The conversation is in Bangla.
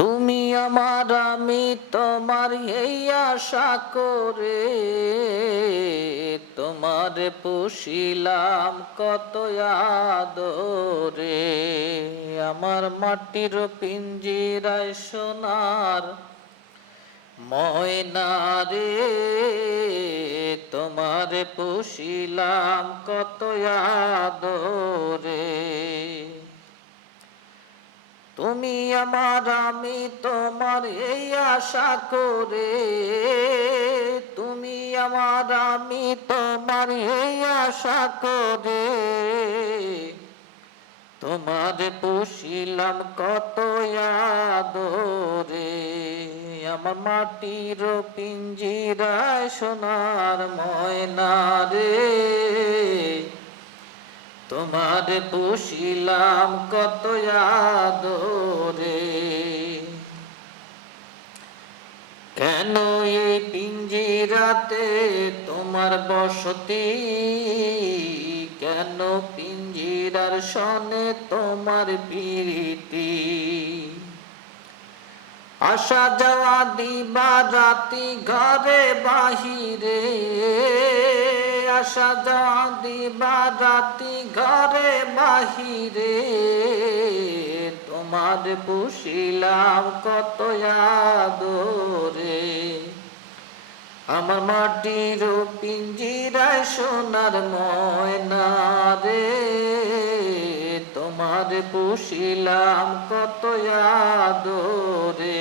তুমি আমার আমি তোমার এই আশা করে তোমারে পুষিলাম কত আদরে। আমার মাটির পিঞ্জিরায় সোনার ময়না রে, তোমারে পুষিলাম কত আদরে। তুমি আমার আমি তোমার এই আশা করে, তুমি আমার আমি তোমার এই আশা করে তোমারে পুষিলাম কত আদরে। আমার মাটির পিঞ্জিরায় সোনার ময়না রে, তোমারে পুষিলাম কত আদরে। কেন এই পিঞ্জিরাতে তোমার বসতি, কেন পিঞ্জিরার সনে তোমার প্রীতি। আসা যাওয়া দিবা রাতি ঘরে বাহিরে, আসা যাওয়া দিবা রাতি ঘরে বাহিরে তোমার পুষিলাম কত আদরে। আমার মাটির পিঞ্জিরায় সোনার ময়না রে, তোমার পুষিলাম কত আদরে।